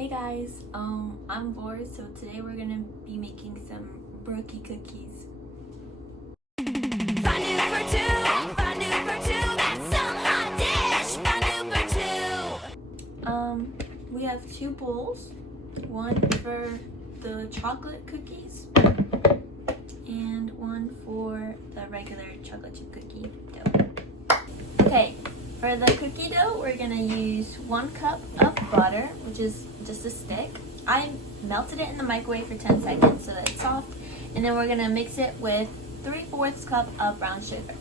Hey guys, I'm Vor, so today we're gonna be making some Brookie Cookies. Fondue for two, that's some hot dish. Fondue for two. We have two bowls, one for the chocolate cookies and one for the regular chocolate chip cookie dough. Okay, for the cookie dough, we're gonna use 1 cup of butter, which is just a stick. I melted it in the microwave for 10 seconds so that it's soft, and then we're gonna mix it with 3/4 cup of brown sugar.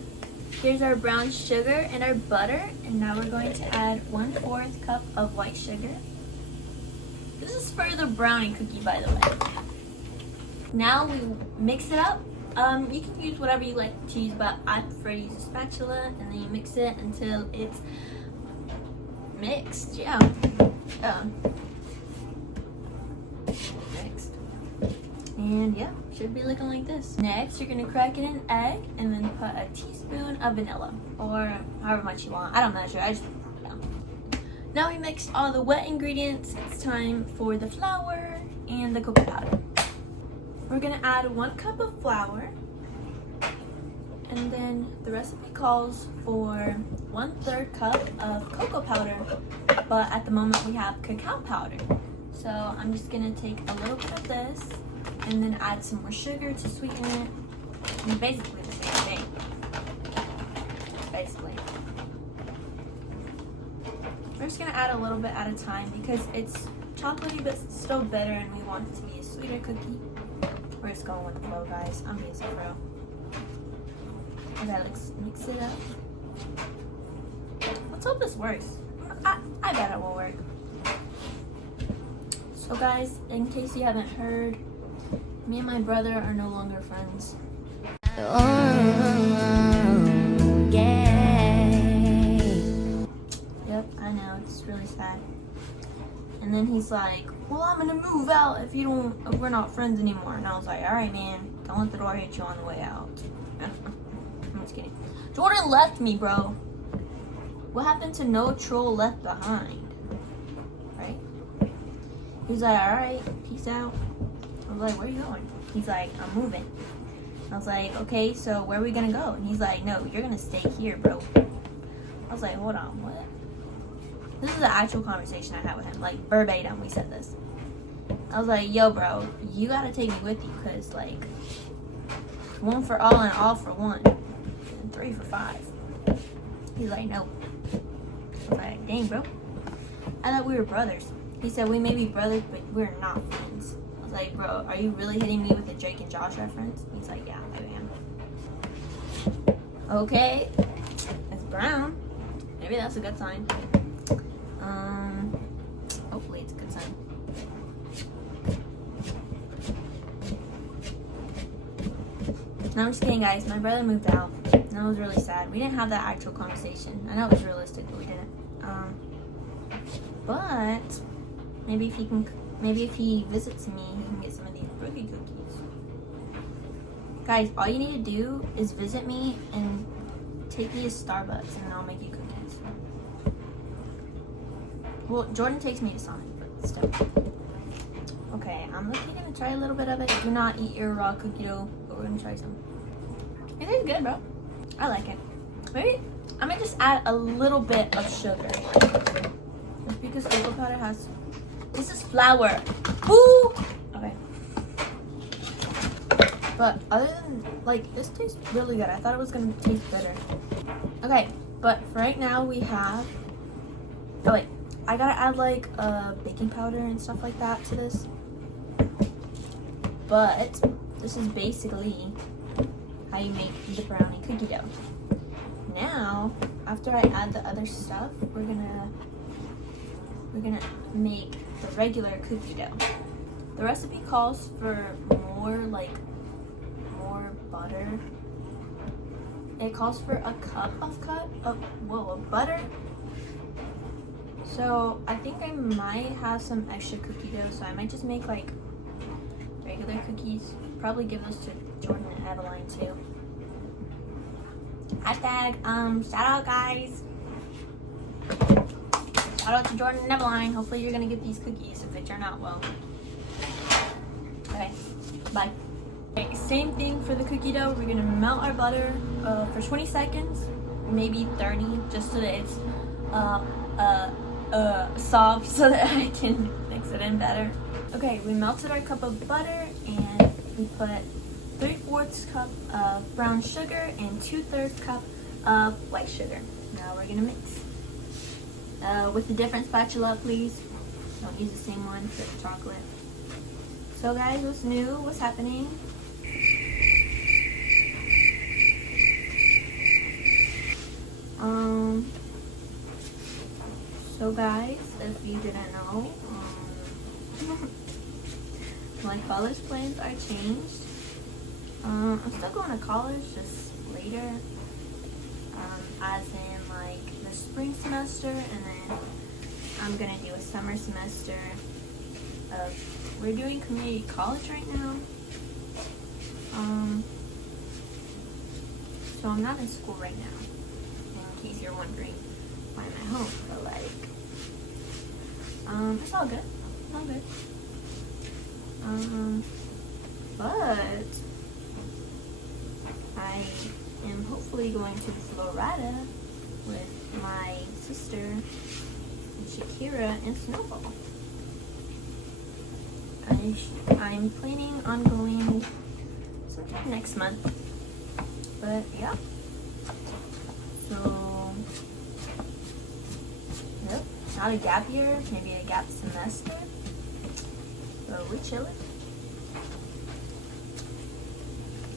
Here's our brown sugar and our butter, and now we're going to add 1/4 cup of white sugar. This is for the brownie cookie, by the way. Now we mix it up. You can use whatever you like to use, but I prefer to use a spatula, and then you mix it until it's mixed. Mixed. And yeah, should be looking like this. Next, you're gonna crack in an egg and then put a teaspoon of vanilla, or however much you want. I don't measure, I just put it down. Now we mixed all the wet ingredients. It's time for the flour and the cocoa powder. We're gonna add 1 cup of flour, and then the recipe calls for 1/3 cup of cocoa powder, but at the moment we have cacao powder. So I'm just gonna take a little bit of this and then add some more sugar to sweeten it. And basically the same thing. Basically. We're just gonna add a little bit at a time because it's chocolatey but still bitter, and we want it to be a sweeter cookie. We're just going with the flow, guys. I'm being so pro. Okay, let's mix it up. Let's hope this works. I bet it will work. So guys, in case you haven't heard, me and my brother are no longer friends. Yep, I know, it's really sad. And then he's like, well, I'm gonna move out if we're not friends anymore. And I was like, all right, man, don't let the door hit you on the way out. I'm just kidding. Jordan left me, bro. What happened to No Troll Left Behind? Right? He was like, all right, peace out. I was like, where are you going? He's like, I'm moving. I was like, okay, so where are we gonna go? And he's like, no, you're gonna stay here, bro. I was like, hold on, what? This is an actual conversation I had with him, like verbatim, we said this. I was like, yo, bro, you gotta take me with you, cause like, 1 for all and all for 1, and 3 for 5. He's like, no. I was like, dang, bro. I thought we were brothers. He said, we may be brothers, but we're not friends. I was like, bro, are you really hitting me with a Drake and Josh reference? He's like, yeah, I am. Okay, it's brown. Maybe that's a good sign. Hopefully it's a good sign. No, I'm just kidding, guys. My brother moved out. And that was really sad. We didn't have that actual conversation. I know it was realistic, but we didn't. But maybe if he visits me, he can get some of these Brookie Cookies. Guys, all you need to do is visit me and take me to Starbucks, and then I'll make you cookies. Well, Jordan takes me to Sonic, but still. Okay, I'm gonna try a little bit of it. Do not eat your raw cookie dough, but we're gonna try some. It is good, bro. I like it. Maybe I might just add a little bit of sugar. Just because cocoa powder has... This is flour. Woo! Okay. But other than, like, this tastes really good. I thought it was gonna taste better. Okay, but for right now we have... Oh, wait. I gotta add like baking powder and stuff like that to this. But this is basically how you make the brownie cookie dough. Now, after I add the other stuff, we're gonna make the regular cookie dough. The recipe calls for more butter. It calls for a cup of butter. So I think I might have some extra cookie dough, so I might just make like regular cookies. Probably give those to Jordan and Adeline too. Hashtag shout out, guys. Shout Shout out to Jordan and Eveline. Hopefully you're gonna get these cookies if they turn out well. Okay, bye. Okay, same thing for the cookie dough. We're gonna melt our butter for 20 seconds, maybe 30, just so that it's soft so that I can mix it in better. Okay, we melted our cup of butter and we put 3/4 cup of brown sugar and 2/3 cup of white sugar. Now we're gonna mix. With a different spatula, please. Don't use the same one for the chocolate. So guys, what's new? What's happening? So guys, if you didn't know, my college plans are changed. I'm still going to college, just later. As in like the spring semester, and then I'm gonna do a summer semester of, we're doing community college right now. So I'm not in school right now, in case you're wondering why I'm at home, but like, it's all good, it's all good. But I am hopefully going to Florida with my sister and Shakira and Snowball. I'm planning on going sometime next month, but yeah. So, yep, not a gap year, maybe a gap semester. So we chilling,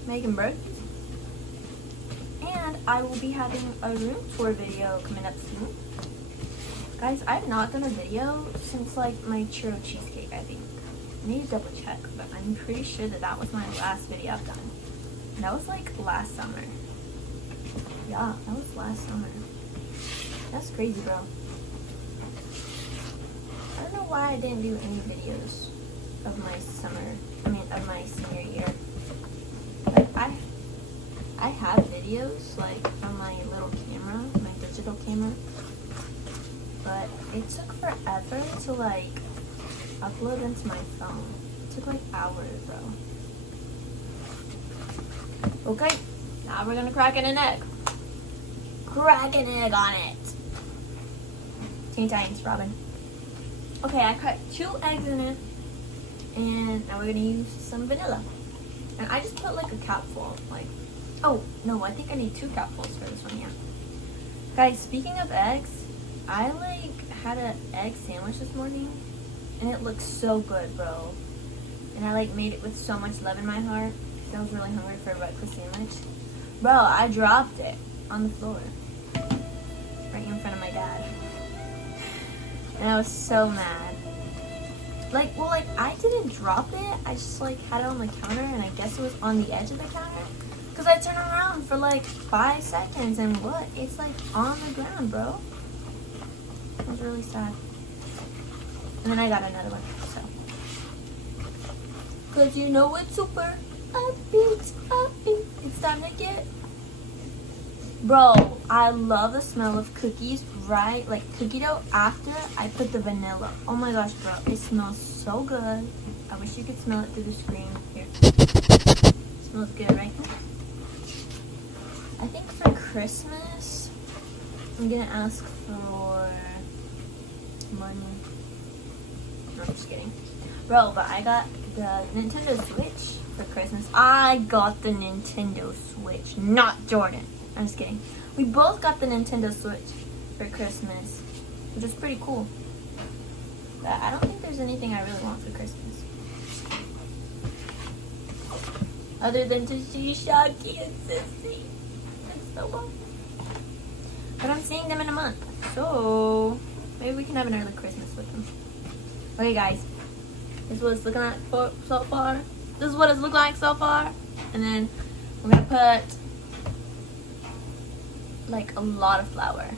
making burgers. And I will be having a room tour video coming up soon. Guys, I've not done a video since like my churro cheesecake, I think. I need to double check, but I'm pretty sure that that was my last video I've done. And that was like last summer. Yeah, that was last summer. That's crazy, bro. I don't know why I didn't do any videos of my of my senior year. Like, I have videos like from my little camera, my digital camera, but it took forever to like upload into my phone. It took like hours, bro. Okay, now we're gonna crack an egg. Crack an egg on it. Teen Titans, Robin. Okay, I cracked 2 eggs in it, and now we're gonna use some vanilla. And I just put like a capful, like, oh no, I think I need 2 capfuls for this one, yeah. Guys, speaking of eggs, I like had an egg sandwich this morning, and it looks so good, bro. And I like made it with so much love in my heart because I was really hungry for a breakfast sandwich. Bro, I dropped it on the floor right in front of my dad, and I was so mad. Like, well, like, I didn't drop it. I just, like, had it on the counter, and I guess it was on the edge of the counter. Because I turned around for, like, 5 seconds, and what? It's, like, on the ground, bro. It was really sad. And then I got another one, so. Because you know it's super upbeat. It's time to get. Bro, I love the smell of cookies, right? Like cookie dough after I put the vanilla. Oh my gosh, bro. It smells so good. I wish you could smell it through the screen. Here. It smells good, right? I think for Christmas, I'm gonna ask for money. No, I'm just kidding. Bro, but I got the Nintendo Switch for Christmas. I got the Nintendo Switch, not Jordan. I'm just kidding. We both got the Nintendo Switch for Christmas, which is pretty cool. But I don't think there's anything I really want for Christmas. Other than to see Shaggy and Sissy. It's so long. But I'm seeing them in a month, so maybe we can have an early Christmas with them. Okay, guys. This is what it's looking like so far. This is what it's looking like so far. And then we're going to put like a lot of flour.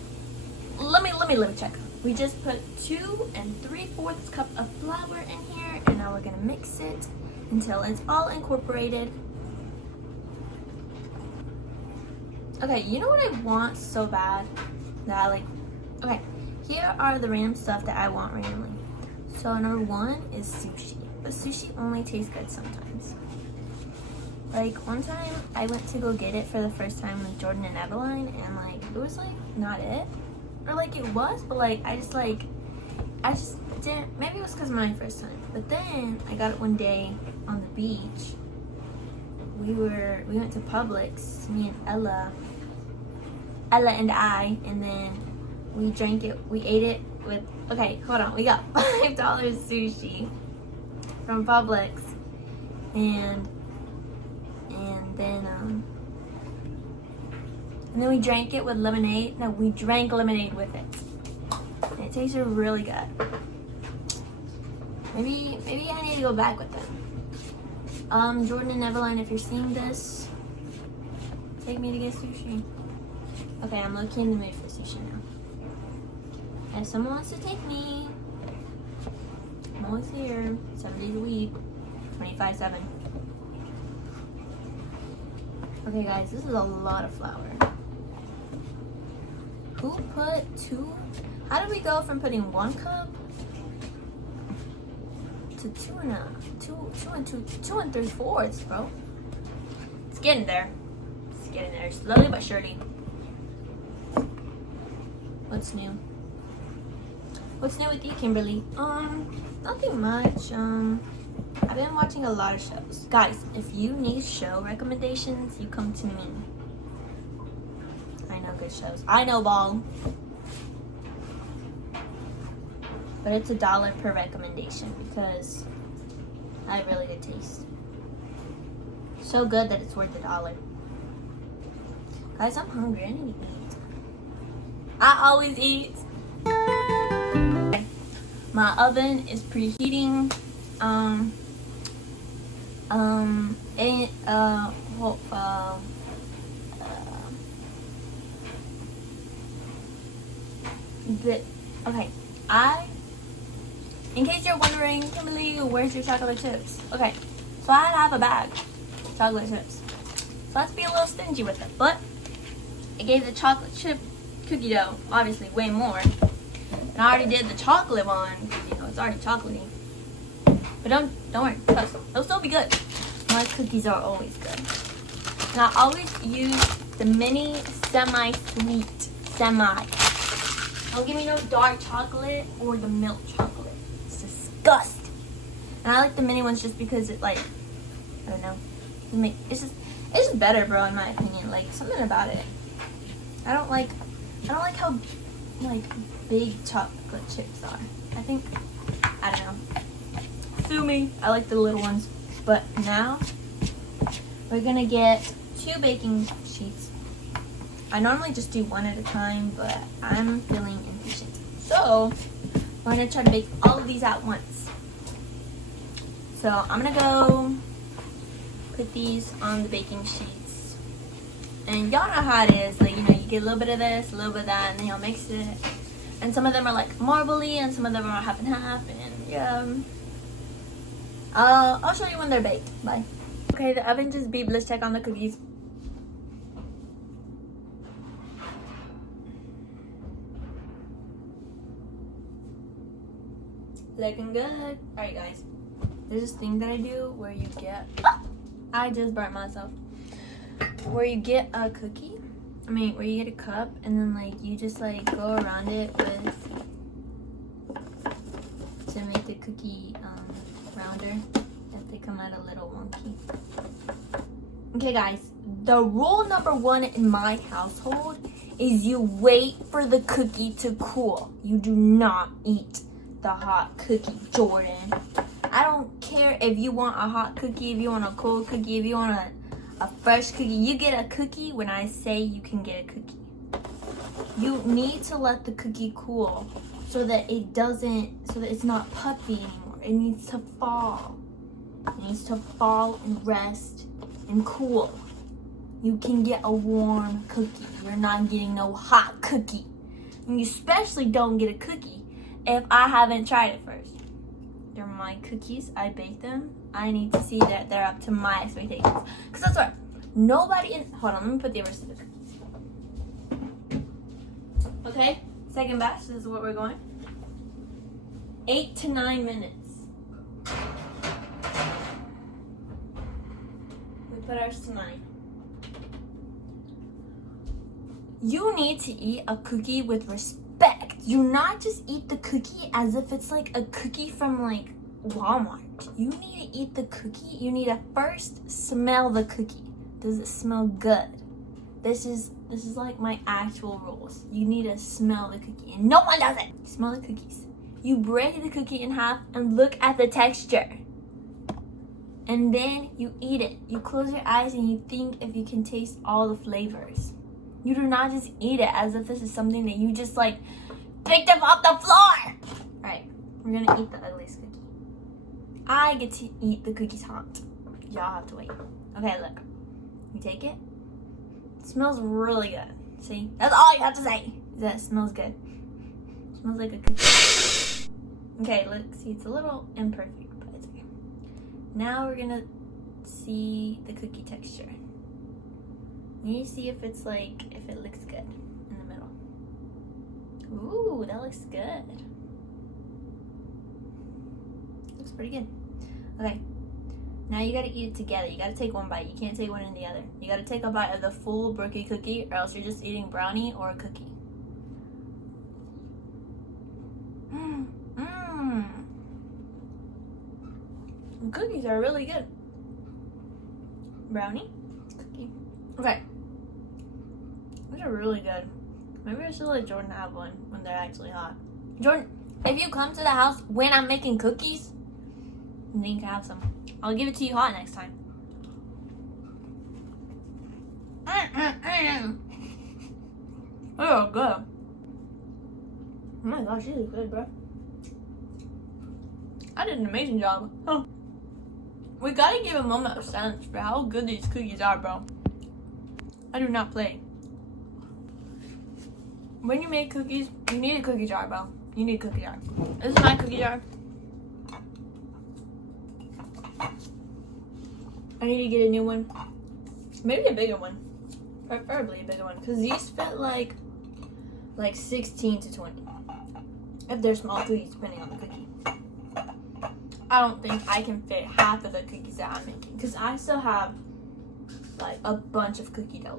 Let me check. We just put 2 3/4 cup of flour in here, and now we're gonna mix it until it's all incorporated. Okay, you know what I want so bad that I like? Okay, here are the random stuff that I want randomly. So number 1 is sushi, but sushi only tastes good sometimes. Like one time I went to go get it for the first time with Jordan and Eveline, and like it was like not it, or like it was, but like I just didn't. Maybe it was because my first time. But then I got it one day on the beach. We went to Publix, me and Ella and I, and then we drank it. We ate it with. Okay, hold on. We got $5 sushi from Publix, and then we drank it with lemonade. No, we drank lemonade with it. And it tasted really good. Maybe I need to go back with them. Jordan and Eveline, if you're seeing this, take me to get sushi. Okay, I'm looking in the mood for sushi now. If someone wants to take me, I'm always here, 7 days a week, 25/7. Okay guys, this is a lot of flour. Who put 2? How did we go from putting 1 cup to 2 and 3/4, bro? It's getting there. It's getting there, slowly but surely. What's new? What's new with you, Kimberly? Nothing much. I've been watching a lot of shows. Guys, if you need show recommendations, you come to me. I know good shows. I know ball. But it's $1 per recommendation because I have really good taste. So good that it's worth $1. Guys, I'm hungry. I need to eat. I always eat. My oven is preheating. Okay, in case you're wondering, Kimberly, where's your chocolate chips? Okay, so I have a bag of chocolate chips. So let's be a little stingy with it, but I gave the chocolate chip cookie dough, obviously, way more. And I already did the chocolate one, you know, it's already chocolatey. But don't worry, trust, they'll still be good. My cookies are always good. And I always use the mini semi-sweet. Don't give me no dark chocolate or the milk chocolate. It's disgusting. And I like the mini ones just because it like, I don't know. It's just better, bro, in my opinion. Like something about it. I don't like how like big chocolate chips are. I don't know. Sue me. I like the little ones. But now we're gonna get 2 baking sheets. I normally just do 1 at a time, but I'm feeling impatient. So we're gonna try to bake all of these at once. So I'm gonna go put these on the baking sheets. And y'all know how it is. Like, you know, you get a little bit of this, a little bit of that, and then you'll mix it. And some of them are like marbly, and some of them are half and half. And yeah. I'll show you when they're baked. Bye. Okay, the oven just beeped. Let's check on the cookies. Looking good. Alright guys, there's this thing that I do where you get, I just burnt myself, where you get a cookie, where you get a cup, and then like you just like go around it with, to make the cookie rounder, if they come out a little wonky. Okay guys, the rule number 1 in my household is you wait for the cookie to cool. You do not eat the hot cookie, Jordan. I don't care if you want a hot cookie, if you want a cold cookie, if you want a fresh cookie. You get a cookie when I say you can get a cookie. You need to let the cookie cool so that it's not puffy anymore. It needs to fall. It needs to fall and rest and cool. You can get a warm cookie. You're not getting no hot cookie. And you especially don't get a cookie if I haven't tried it first. They're my cookies. I bake them. I need to see that they're up to my expectations. Because that's what hold on, let me put the rest of the cookies. Okay, Second batch, this is what we're going. 8 to 9 minutes. We put ours to 9. You need to eat a cookie with respect. Do not just eat the cookie as if it's like a cookie from like Walmart. You need to eat the cookie. You need to first smell the cookie. Does it smell good? This is like my actual rules. You need to smell the cookie, and no one does it. Smell the cookies. You break the cookie in half and look at the texture. And then you eat it. You close your eyes and you think if you can taste all the flavors. You do not just eat it as if this is something that you just like picked up off the floor. Alright, we're gonna eat the ugliest cookie. I get to eat the cookies hot. Y'all have to wait. Okay, look. You take it. It smells really good. See? That's all you have to say. Is that it smells good. It smells like a cookie. Okay, look. See, it's a little imperfect, but it's okay. Now we're gonna see the cookie texture. You need to see if it's like, if it looks good in the middle. Ooh, that looks good. Looks pretty good. Okay. Now you gotta eat it together. You gotta take one bite. You can't take one in the other. You gotta take a bite of the full Brookie cookie, or else you're just eating brownie or a cookie. The cookies are really good. Brownie, cookie. Okay. These are really good. Maybe I should let Jordan have one when they're actually hot. Jordan, if you come to the house when I'm making cookies, then you can have some. I'll give it to you hot next time. Oh, good. Oh my gosh, this is good, bro. I did an amazing job. Oh. We gotta give a moment of silence for how good these cookies are, bro. I do not play. When you make cookies, you need a cookie jar, bro. You need a cookie jar. This is my cookie jar. I need to get a new one. Maybe a bigger one. Preferably a bigger one. Because these fit like 16 to 20. If they're small cookies, depending on the cookie. I don't think I can fit half of the cookies that I'm making. Because I still have like a bunch of cookie dough.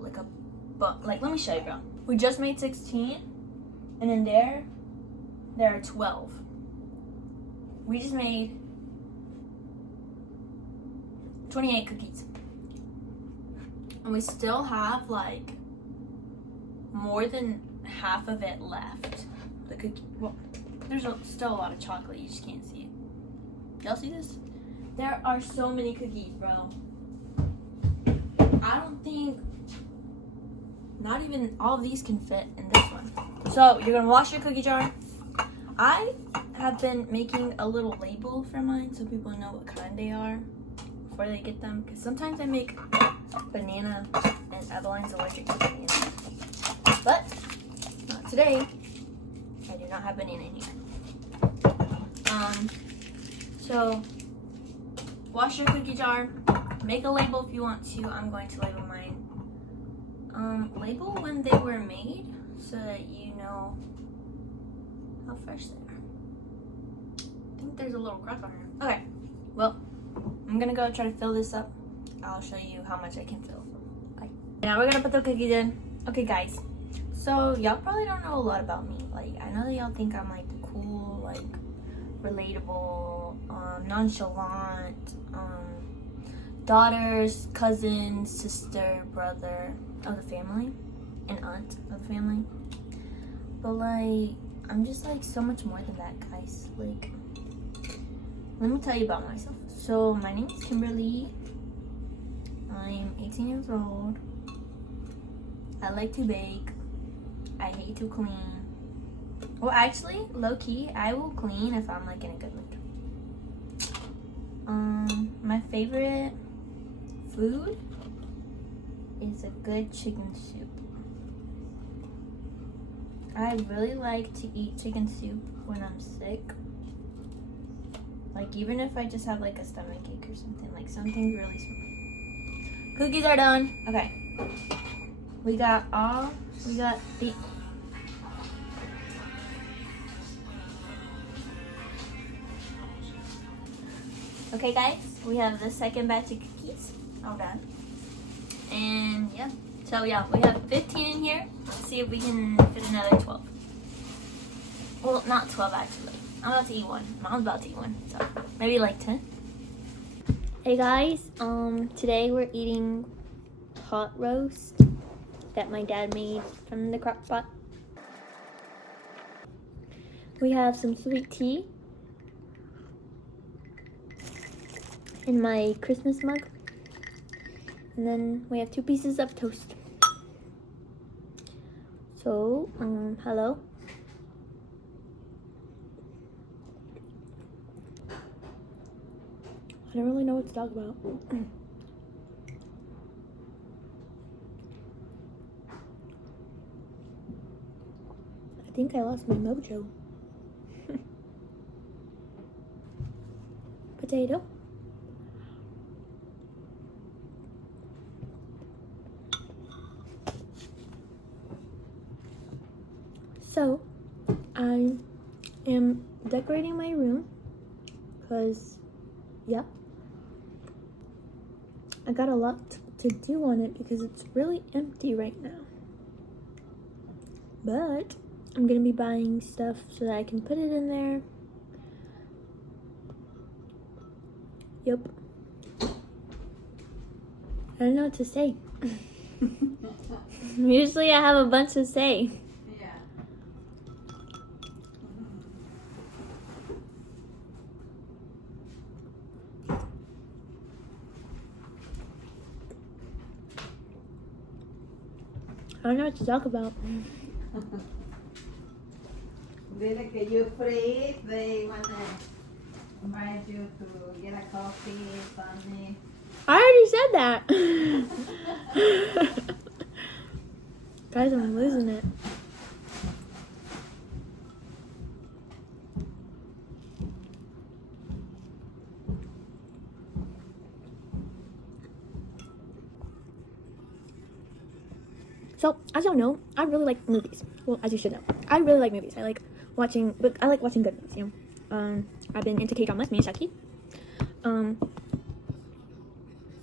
Like let me show you, bro. We just made 16. And then there are 12. We just made 28 cookies. And we still have like more than half of it left. The cookie, well, there's still a lot of chocolate, you just can't see it. Y'all see this? There are so many cookies, bro. I don't think, not even all of these can fit in this one. So you're gonna wash your cookie jar. I have been making a little label for mine so people know what kind they are before they get them. Because sometimes I make banana and Eveline's allergic to banana. But not today. I do not have banana in here. So wash your cookie jar. Make a label if you want to. I'm going to label mine. Label when they were made so that you know how fresh they are. I think there's a little crack on here. Okay, well, I'm gonna go try to fill this up. I'll show you how much I can fill. Okay. Now we're gonna put the cookies in. Okay, guys. So y'all probably don't know a lot about me. Like, I know that y'all think I'm like cool, like relatable, nonchalant, daughters, cousin, sister, brother of the family, and aunt of the family. But like, I'm just like so much more than that, guys. Like, let me tell you about myself. So my name is Kimberly. I'm 18 years old. I like to bake. I hate to clean. Well, actually, low-key, I will clean if I'm like in a good mood. My favorite food is a good chicken soup. I really like to eat chicken soup when I'm sick. Like, even if I just have like a stomachache or something, like something really small. Cookies are done. Okay. We got the Okay, guys, we have the second batch of cookies all done. And yeah, so yeah, we have 15 in here. Let's see if we can fit another 12. Well, not 12 actually. I'm about to eat one. Mom's about to eat one, so maybe like 10. Hey guys, today we're eating pot roast that my dad made from the crock pot. We have some sweet tea in my Christmas mug. And then we have 2 pieces of toast. So, hello. I don't really know what to talk about. I think I lost my mojo. Potato. So, I am decorating my room because, yeah, I got a lot to do on it because it's really empty right now. But I'm gonna be buying stuff so that I can put it in there. Yep. I don't know what to say. Usually I have a bunch to say. I don't know what to talk about. Dile que you free, they wanna invite you to get a coffee, something. I already said that. Guys, I'm losing it. So, as y'all know, I really like movies. Well, as you should know, I really like movies. I like watching good movies. You know, I've been into K-dramas, me and Shaki,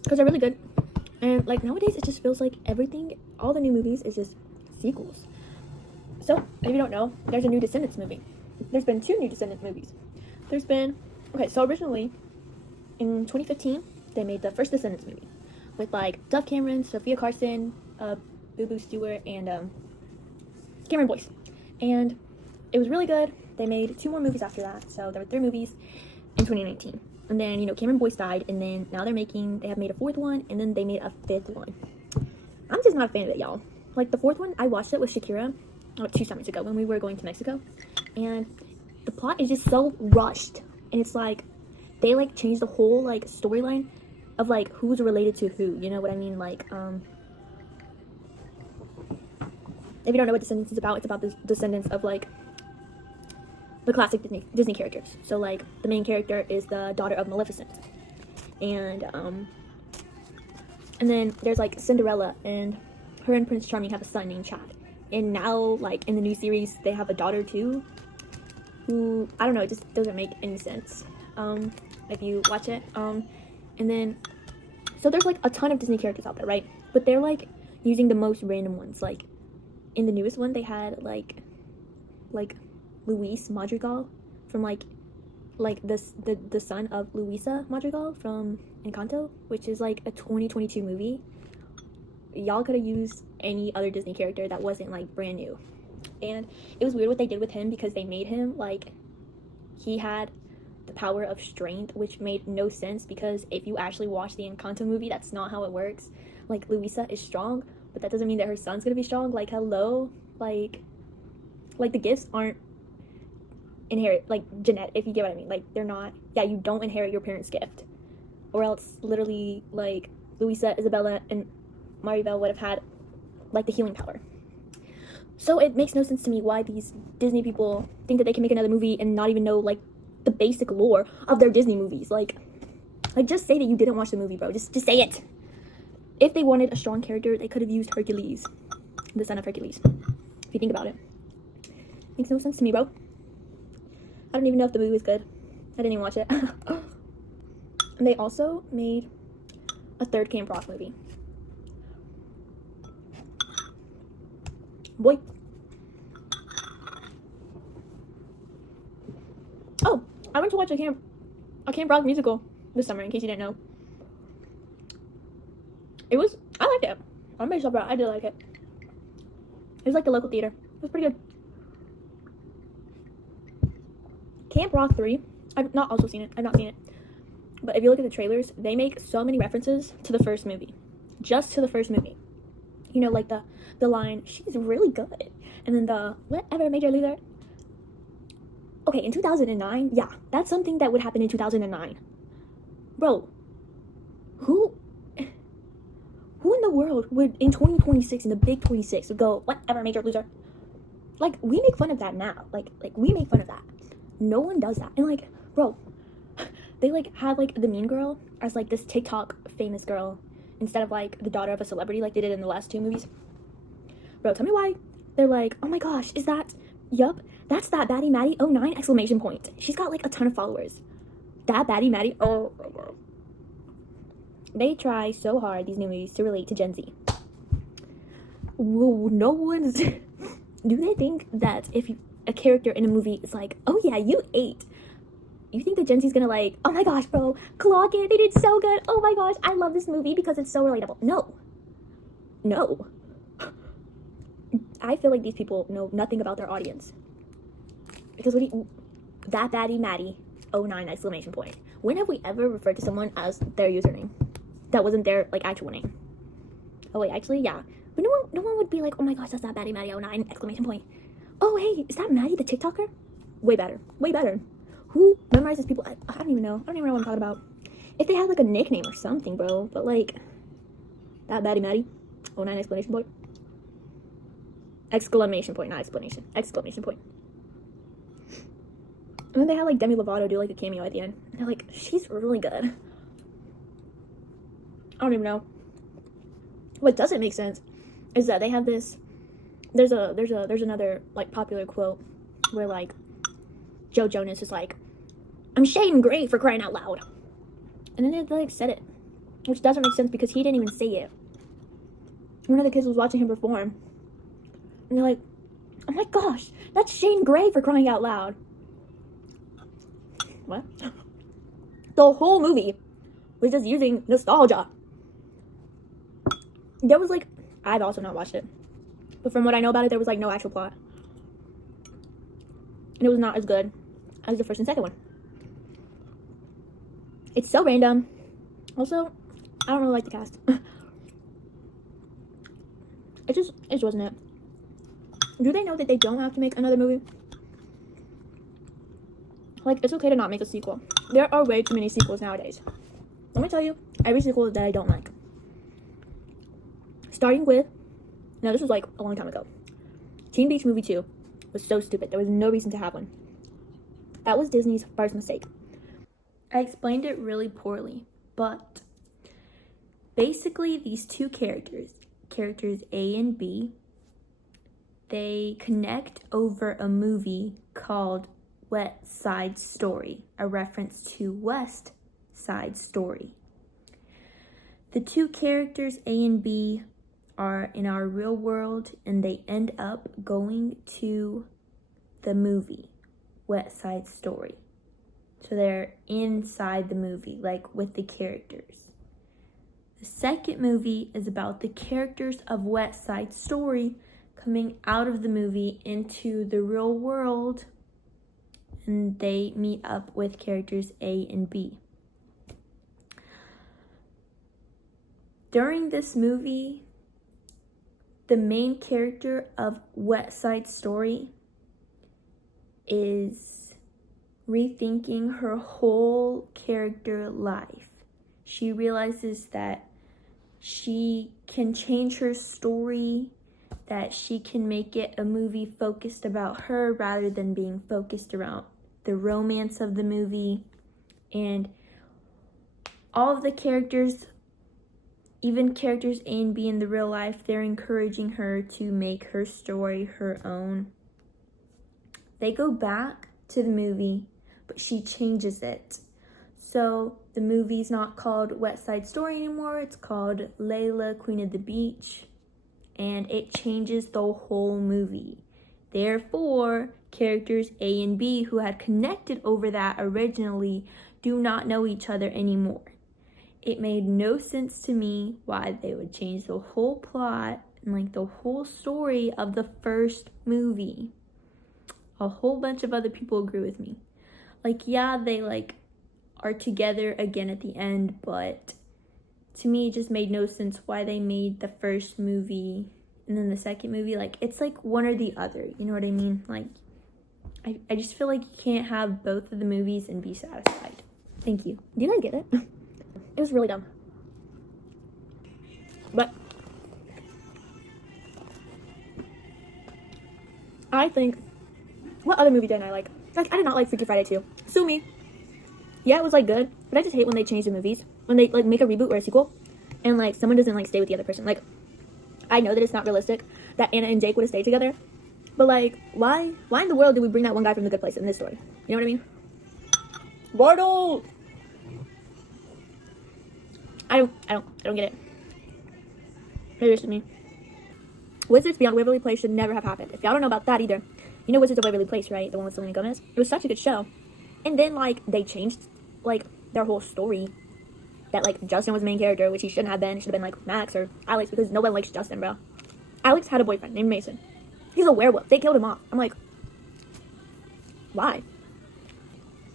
because they're really good. And like nowadays, it just feels like everything, all the new movies, is just sequels. So, if you don't know, there's a new Descendants movie. There's been 2 new Descendants movies. So originally, in 2015, they made the first Descendants movie with like Dove Cameron, Sophia Carson, Boo Boo Stewart, and Cameron Boyce. And it was really good. They made 2 more movies after that. So there were 3 movies in 2019. And then, you know, Cameron Boyce died, and then now they have made a 4th one, and then they made a 5th one. I'm just not a fan of it, y'all. Like, the 4th one, I watched it with Shakira 2 summers ago when we were going to Mexico. And the plot is just so rushed. And it's like, they, like, changed the whole, like, storyline of, like, who's related to who. You know what I mean? Like, if you don't know what Descendants is about, it's about the descendants of, like, the classic Disney characters. So, like, the main character is the daughter of Maleficent. And then there's, like, Cinderella, and her and Prince Charming have a son named Chad. And now, like, in the new series, they have a daughter, too, who, I don't know, it just doesn't make any sense, if you watch it. And then, so there's, like, a ton of Disney characters out there, right? But they're, like, using the most random ones, like, in the newest one, they had, like Luis Madrigal from, like the son of Luisa Madrigal from Encanto, which is, like, a 2022 movie. Y'all could have used any other Disney character that wasn't, like, brand new. And it was weird what they did with him, because they made him, like, he had the power of strength, which made no sense, because if you actually watch the Encanto movie, that's not how it works. Like, Luisa is strong, but that doesn't mean that her son's gonna be strong. Like, hello? Like the gifts aren't inherit, like, genetic, if you get what I mean. Like, they're not, yeah, you don't inherit your parents' gift. Or else, literally, like, Luisa, Isabella, and Maribel would have had, like, the healing power. So it makes no sense to me why these Disney people think that they can make another movie and not even know, like, the basic lore of their Disney movies. Like, just say that you didn't watch the movie, bro. Just say it. If they wanted a strong character, they could have used Hercules, the son of Hercules. If you think about it. Makes no sense to me, bro. I don't even know if the movie was good. I didn't even watch it. And they also made a third Camp Rock movie. Boy. Oh, I went to watch a Camp Rock musical this summer, in case you didn't know. I liked it. I'm pretty sure I did like it. It was like the local theater. It was pretty good. Camp Rock 3, I've not also seen it. I've not seen it. But if you look at the trailers, they make so many references to the first movie. Just to the first movie. You know, like the line, she's really good. And then the, whatever, major loser. Okay, in 2009, yeah, that's something that would happen in 2009. Bro, who in the world would, in 2026, in the big 26, would go, whatever, major loser? Like, we make fun of that now. Like, we make fun of that. No one does that. And, like, bro, they, like, have, like, the mean girl as, like, this TikTok famous girl instead of, like, the daughter of a celebrity like they did in the last two movies. Bro, tell me why they're like, oh my gosh, is that, yup, that's that baddie Maddie 09 exclamation point. She's got, like, a ton of followers. That baddie Maddie, oh my god. They try so hard, these new movies, to relate to Gen Z. Whoa, no one's... Do they think that if a character in a movie is like, oh yeah, you ate, you think that Gen Z's gonna like, oh my gosh, bro, clock it, they did so good, oh my gosh, I love this movie because it's so relatable. No. I feel like these people know nothing about their audience. Because that baddie Maddie 09 exclamation point. When have we ever referred to someone as their username? That wasn't their, like, actual name. Oh, wait, actually, yeah. But no one would be like, oh my gosh, that's that baddie Maddie 09 exclamation point. Oh, hey, is that Maddie the TikToker? Way better. Who memorizes people? I don't even know. I don't even know what I'm talking about. If they had, like, a nickname or something, bro. But, like, that baddie Maddie 09 exclamation point. Exclamation point, not explanation. Exclamation point. And then they had, like, Demi Lovato do, like, a cameo at the end. And they're like, she's really good. I don't even know. What doesn't make sense is that they have this, there's another, like, popular quote where, like, Joe Jonas is like, I'm shading gray for crying out loud. And then they, like, said it. Which doesn't make sense because he didn't even say it. One of the kids was watching him perform. And they're like, oh my gosh, that's Shane Gray for crying out loud. What? The whole movie was just using nostalgia. There was, like, I've also not watched it, but from what I know about it, there was, like, no actual plot. And it was not as good as the first and second one. It's so random. Also, I don't really like the cast. It just wasn't it. Do they know that they don't have to make another movie? Like, it's okay to not make a sequel. There are way too many sequels nowadays. Let me tell you, every sequel that I don't like. Starting with, no, this was like a long time ago. Teen Beach Movie 2 was so stupid. There was no reason to have one. That was Disney's first mistake. I explained it really poorly, but basically these two characters A and B, they connect over a movie called West Side Story, a reference to West Side Story. The two characters A and B are in our real world and they end up going to the movie West Side Story. So they're inside the movie, like with the characters. The second movie is about the characters of West Side Story coming out of the movie into the real world, and they meet up with characters A and B. During this movie, the main character of West Side Story is rethinking her whole character life. She realizes that she can change her story, that she can make it a movie focused about her rather than being focused around the romance of the movie. And all of the characters, even characters A and B in the real life, they're encouraging her to make her story her own. They go back to the movie, but she changes it. So the movie's not called West Side Story anymore. It's called Layla, Queen of the Beach. And it changes the whole movie. Therefore, characters A and B who had connected over that originally do not know each other anymore. It made no sense to me why they would change the whole plot and like the whole story of the first movie. A whole bunch of other people agree with me. Like, yeah, they like are together again at the end, but to me it just made no sense why they made the first movie and then the second movie, like, it's like one or the other, you know what I mean? Like, I just feel like you can't have both of the movies and be satisfied. Thank you. Do you guys get it? It was really dumb. But I think, what other movie didn't I like? Like, I did not like Freaky Friday 2. Sue me. Yeah, it was like good, but I just hate when they change the movies. When they like make a reboot or a sequel, and like someone doesn't like stay with the other person. Like, I know that it's not realistic that Anna and Jake would have stayed together, but like, why in the world did we bring that one guy from The Good Place in this story? You know what I mean? Bartle. I don't get it. Maybe it's just me. Wizards Beyond Waverly Place should never have happened. If y'all don't know about that either, you know Wizards of Waverly Place, right? The one with Selena Gomez. It was such a good show, and then like they changed like their whole story. That like Justin was the main character, which he shouldn't have been. It should have been like Max or Alex, because no one likes Justin, bro. Alex had a boyfriend named Mason. He's a werewolf. They killed him off. I'm like, why?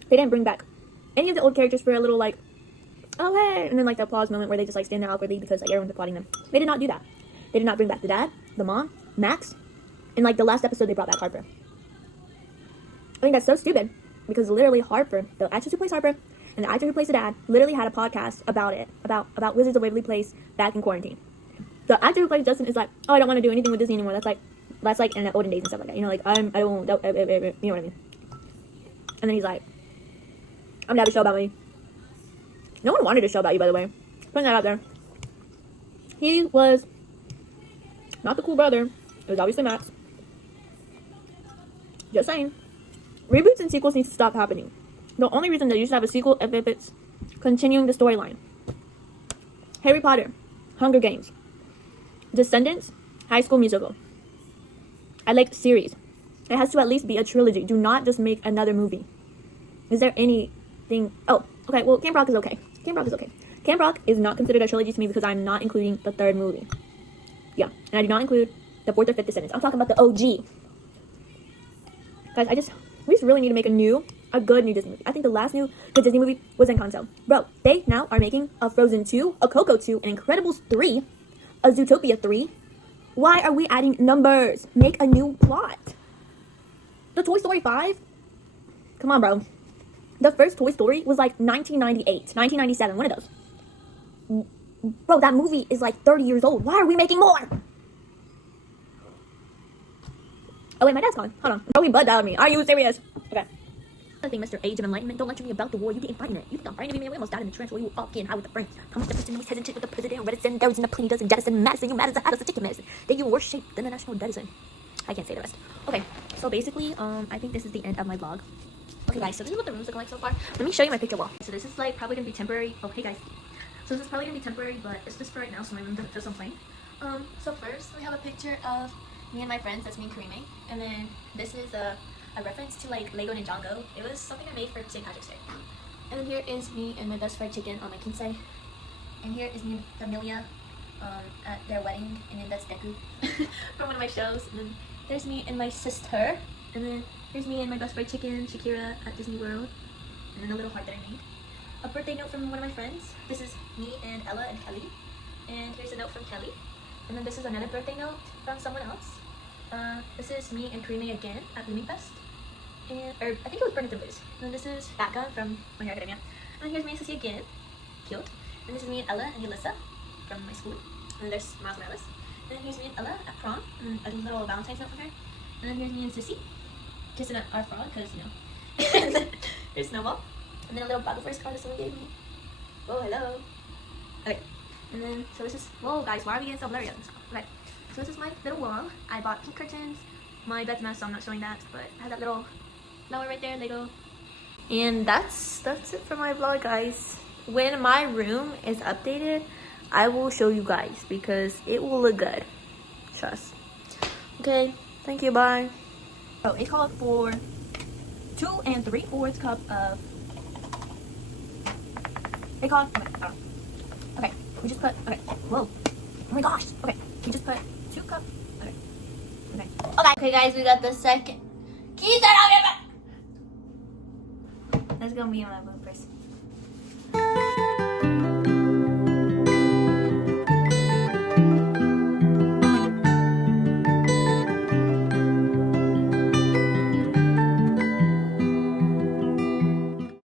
They didn't bring back any of the old characters for a little like, oh hey, and then like the applause moment where they just like stand there awkwardly because like everyone's applauding them. They did not do that. They did not bring back the dad, the mom, Max, and like the last episode they brought back Harper. I think that's so stupid because literally Harper, the actress who plays Harper, and the actor who plays the dad literally had a podcast about it, about Wizards of Waverly Place back in quarantine. The actor who plays Justin is like, oh, I don't want to do anything with Disney anymore. That's like in the olden days and stuff like that. You know, like I don't, you know what I mean? And then he's like, I'm gonna have a show about me. No one wanted a show about you, by the way. Putting that out there. He was not the cool brother. It was obviously Max. Just saying. Reboots and sequels need to stop happening. The only reason that you should have a sequel if it's continuing the storyline. Harry Potter, Hunger Games, Descendants, High School Musical. I like series. It has to at least be a trilogy. Do not just make another movie. Is there anything? Oh, okay. Well, Camp Rock is okay. Camp Rock is okay. Camp Rock is not considered a trilogy to me because I'm not including the third movie. Yeah, and I do not include the fourth or fifth Descendants. I'm talking about the OG. Guys, we just really need to make a good new Disney movie. I think the last new good Disney movie was Encanto. Bro, they now are making a Frozen 2, a Coco 2, an Incredibles 3, a Zootopia 3. Why are we adding numbers? Make a new plot. The Toy Story 5? Come on, bro. The first Toy Story was like 1998, 1997, one of those. Bro, that movie is like 30 years old. Why are we making more? Oh wait, my dad's gone. Hold on. Bro, he butt dialed me. Are you serious? Okay. Another thing, Mr. Age of Enlightenment, don't lecture me about the war. You didn't fight in it. You think I'm fighting me? We almost died in the trench where you were all getting high with the friends. Thomas Jefferson was hesitant with the president. Redison, there was in the plea, doesn't Jettison, Madison, you mad as a hat as a chicken medicine. Then you were worse shape than the national medicine. I can't say the rest. Okay, so basically, I think this is the end of my vlog. Okay guys, so this is what the rooms look like so far. Let me show you my picture wall. So this is like probably gonna be temporary. Oh hey guys. So this is probably gonna be temporary, but it's just for right now, so my room doesn't feel so plain. So first we have a picture of me and my friends. That's me and Karime. And then this is a reference to like Lego Ninjago. It was something I made for St. Patrick's Day. And then here is me and my best fried chicken on my quince. And here is me and Familia at their wedding, and then that's Deku from one of my shows. And then there's me and my sister. And then here's me and my best fried chicken, Shakira, at Disney World. And then a little heart that I made. A birthday note from one of my friends. This is me and Ella and Kelly. And here's a note from Kelly. And then this is another birthday note from someone else. This is me and Karime again at Blooming Fest. Or I think it was Bernard and Liz. And then this is Fat Gun from My Hero Academia. And then here's me and Sissy again. Cute. And this is me and Ella and Yelissa from my school. And then there's Miles Morales. And then here's me and Ella at prom. And a little Valentine's note from her. And then here's me and Sissy kissing at our frog, because, you know. And then there's Snowball. And then a little Bible verse card that someone gave me. Whoa, hello. Okay. And then, so this is, whoa guys, why are we getting so blurry? Okay. So this is my little wall. I bought pink curtains. My bed's a mess, so I'm not showing that. But I have that little flower right there, Lego. And that's it for my vlog, guys. When my room is updated, I will show you guys because it will look good. Trust. Okay, thank you, bye. So it called for 2 3/4 cup of. It called. Okay, we just put. Okay, whoa. Oh my gosh. Okay, we just put 2 cups. Okay. Okay, guys, we got the second. Can you turn off your? That's gonna be in my bloopers.